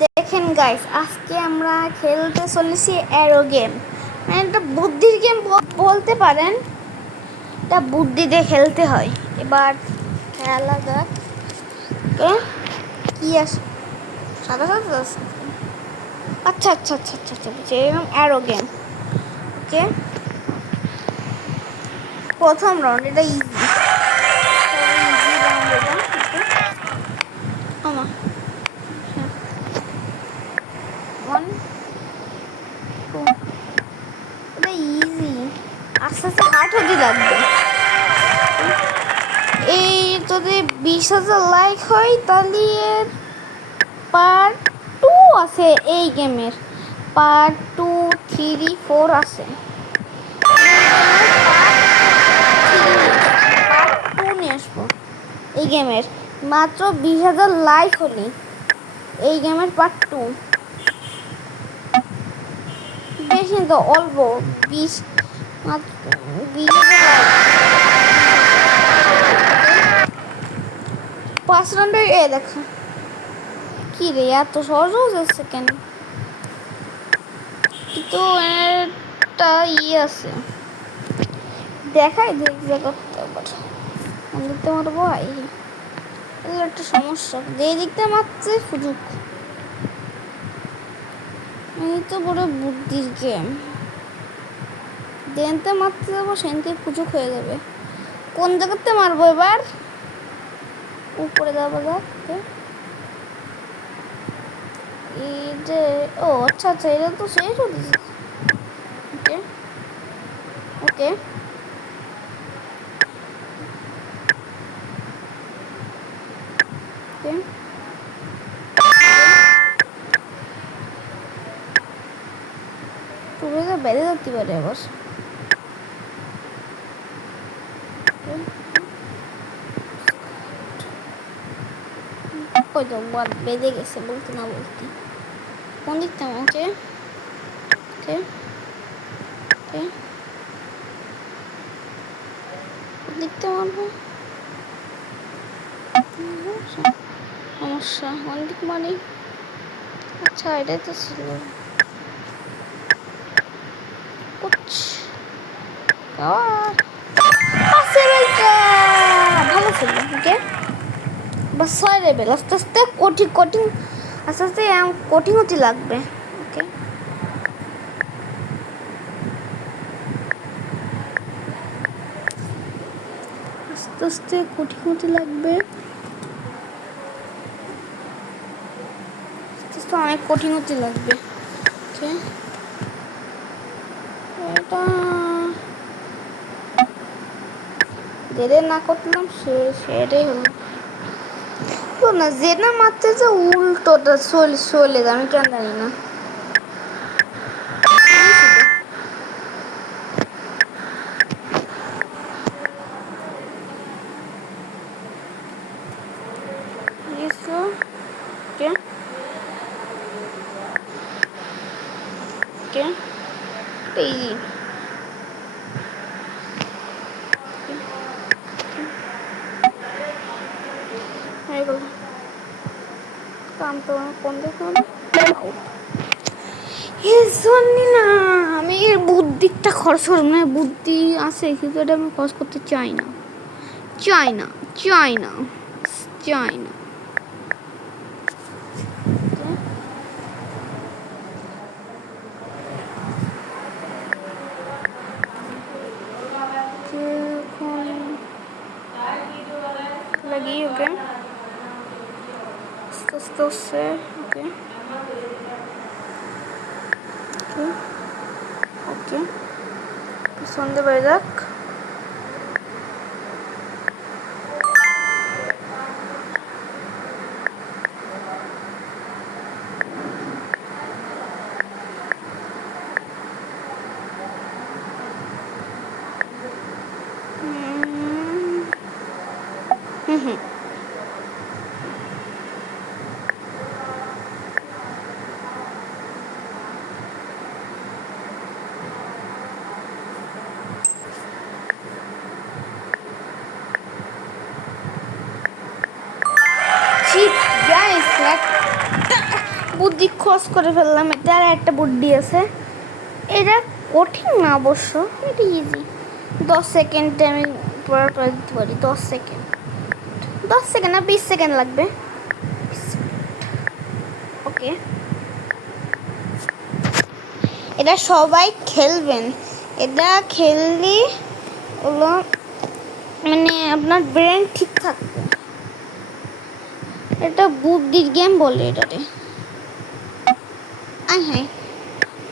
দেখেন গাইস, আজকে আমরা খেলতে চলেছি অ্যারো গেম। মানে একটা বুদ্ধির গেম বলতে পারেন। এটা বুদ্ধি দিয়ে খেলতে হয়। এবার খেলা যাক। কি আছে? সাদা সাদা আছে। আচ্ছা আচ্ছা আচ্ছা আচ্ছা আচ্ছা বুঝছি, এরকম অ্যারো গেম। ওকে, প্রথম রাউন্ড এটা ইজি। ইজি রাউন্ড এটা। ওকে আমা ওয়ান টু, এটা ইজি। আস্তে আস্তে হার্ট হতে লাগবে। এই যদি 20,000 লাইক হয় তাহলে পার্ট 2 আছে। এই গেমের পার্ট 2, 3, 4 আছে। পার্ট 2 নিয়ে আসবো এই গেমের। মাত্র 20,000 লাইক হলে এই গেমের পার্ট 2। বেশি তো, অল্প 20, মাত্র 20,000 লাইক। 5 রাউন্ডে দেখো কি রে, এত সহজ হচ্ছে কেন? কিন্তু একটা আছে, দেখাই দেখতে করতে আবার দেখতে মারবো। একটা সমস্যা, যে দিকটা মারছে সুযোগ। এই তো বড় বুদ্ধির গেম। দেনতে মারতে যাবো, সেনতে সুযোগ হয়ে যাবে। কোন জায়গাতে মারবো এবার? উপরে যাবো যাক। এই যে, ও আচ্ছা আচ্ছা, এটা তো শেষ হয়ে দিয়েছে। ওকে ওকে, তুমি তো বেড়ে যেতে পারে আবার। ওই তো বেঁধে গেছে বলতে না বলতে। কোন দিকটা? ওকে ওকে ওকে, কোন দিকটা মারবো? সমস্যা কোন দিক মানে? আচ্ছা, এটাই তো ছিল। ভালো ছিল। ওকে, বা 6 লেভেল। আস্তে আস্তে কঠিন আস্তে আস্তে কঠিন হতে লাগবে। ওকে, আস্তে আস্তে কঠিন হতে লাগবে। আস্তে আস্তে অনেক কঠিন হতে লাগবে। ওকে, এটা যেটা না করলাম সেটাই হলো। তো না, যেটা মারতে যে উল্টোটা চলে যায়, আমি কেন জানি না। ওকে ওকে, ইজি। হয়ে গেল কাম। তো কোন দেখো না, আমি এর বুদ্ধিটা খরচ মানে বুদ্ধি আছে, কিন্তু এটা আমি খরচ করতে চাই না চাই না চাই না চাই না। लगी ओके, आस्ते से ओके ओके ओके, সন্ধে বেড়ে যাক। হুম, বুদ্ধি খরচ করে ফেললাম। এটা আর একটা বুদ্ধি আছে, এটা কঠিন না অবশ্য, এটা ইজি। 10 সেকেন্ডে আমি পড়ার পর দিতে পারি। 10 সেকেন্ড, 10 সেকেন্ড না 20 সেকেন্ড লাগবে। ওকে, এটা সবাই খেলবেন। এটা খেললে হলো মানে আপনার ব্রেন ঠিক থাকবে। এটা বুদ্ধির গেম বলে এটাতে। হ্যাঁ,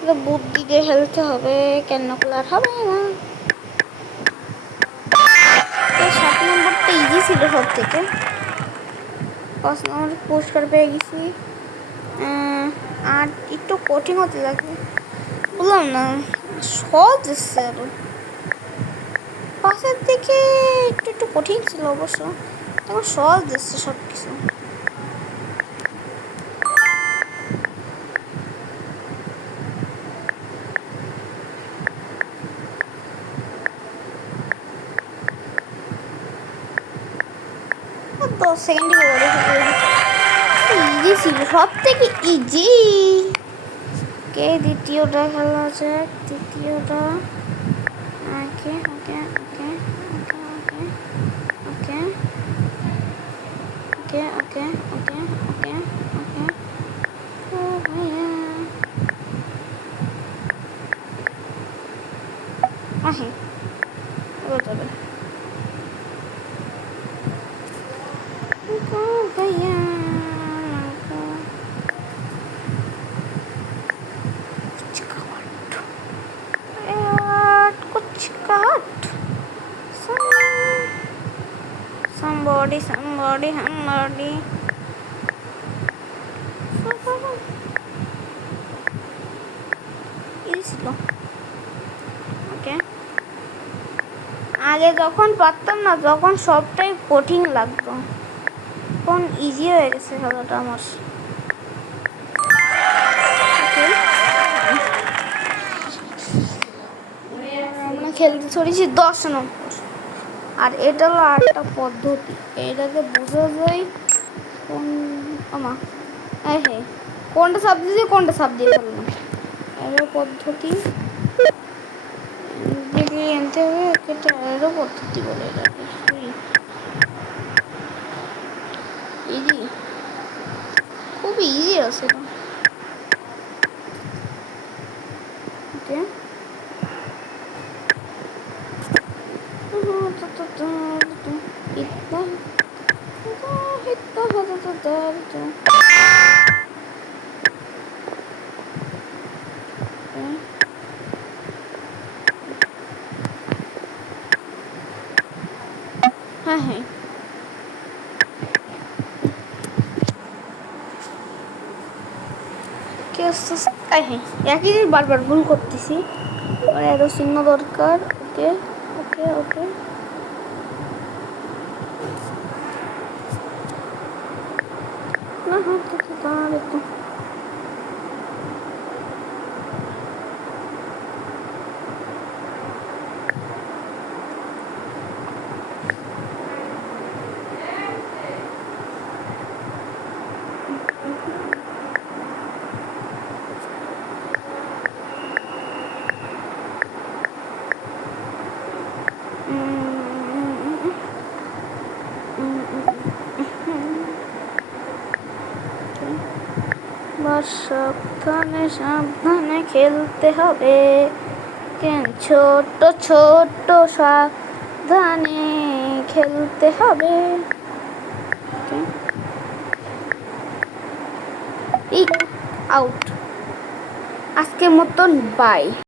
এটা বুদ্ধি দিয়ে খেলতে হবে, কেন আর হবে না। 7 নম্বরটা ইজি ছিল সব থেকে। 5 নম্বর পুরস্কার পেয়ে গেছি। আর একটু কঠিন হতে লাগবে, বললাম না সহজ এসছে আরো। 5-এর থেকে একটু একটু কঠিন ছিল অবশ্য, তখন সহজ এসছে সব কিছু। আর 10 সেকেন্ডই করে ইজি ছিল, সব থেকে ইজি। কে দ্বিতীয়টা খেলা যাক, দ্বিতীয়টা। ওকে ওকে ওকে ওকে ওকে ওকে ওকে ওকে ওকে ওকে ও ভাইয়া আহে ও যাবে ও ভাইয়া कुछ काट somebody somebody somebody ওকে, আগে যখন পারতাম না তখন সবটাই কঠিন লাগতো, এখন ইজি হয়ে গেছে খেলাটা আমার। আমরা খেলতে চলেছি 10 নম্বর। আর এটা হলো আরেকটা পদ্ধতি, এটাকে বুঝা যায় কোন আমা হ্যাঁ কোনটা সাপ দিয়ে কোনটা সাপ দিয়ে ফেললাম, এরও পদ্ধতি দেখে আনতে হবে। এটা এরও পদ্ধতি বলে, এটা ইজি, খুবই ইজি আছে এটা। ওকে, হ্যাঁ হ্যাঁ একই জিনিস বারবার ভুল করতেছি, আর এরও চিহ্ন দরকার। ওকে ওকে ওকে না হ্যাঁ তো দাঁড়াবে তো। সাবধানে সাবধানে খেলতে হবে, কেন ছোট ছোট সাবধানে খেলতে হবে। আউট, আজকের মতন বাই।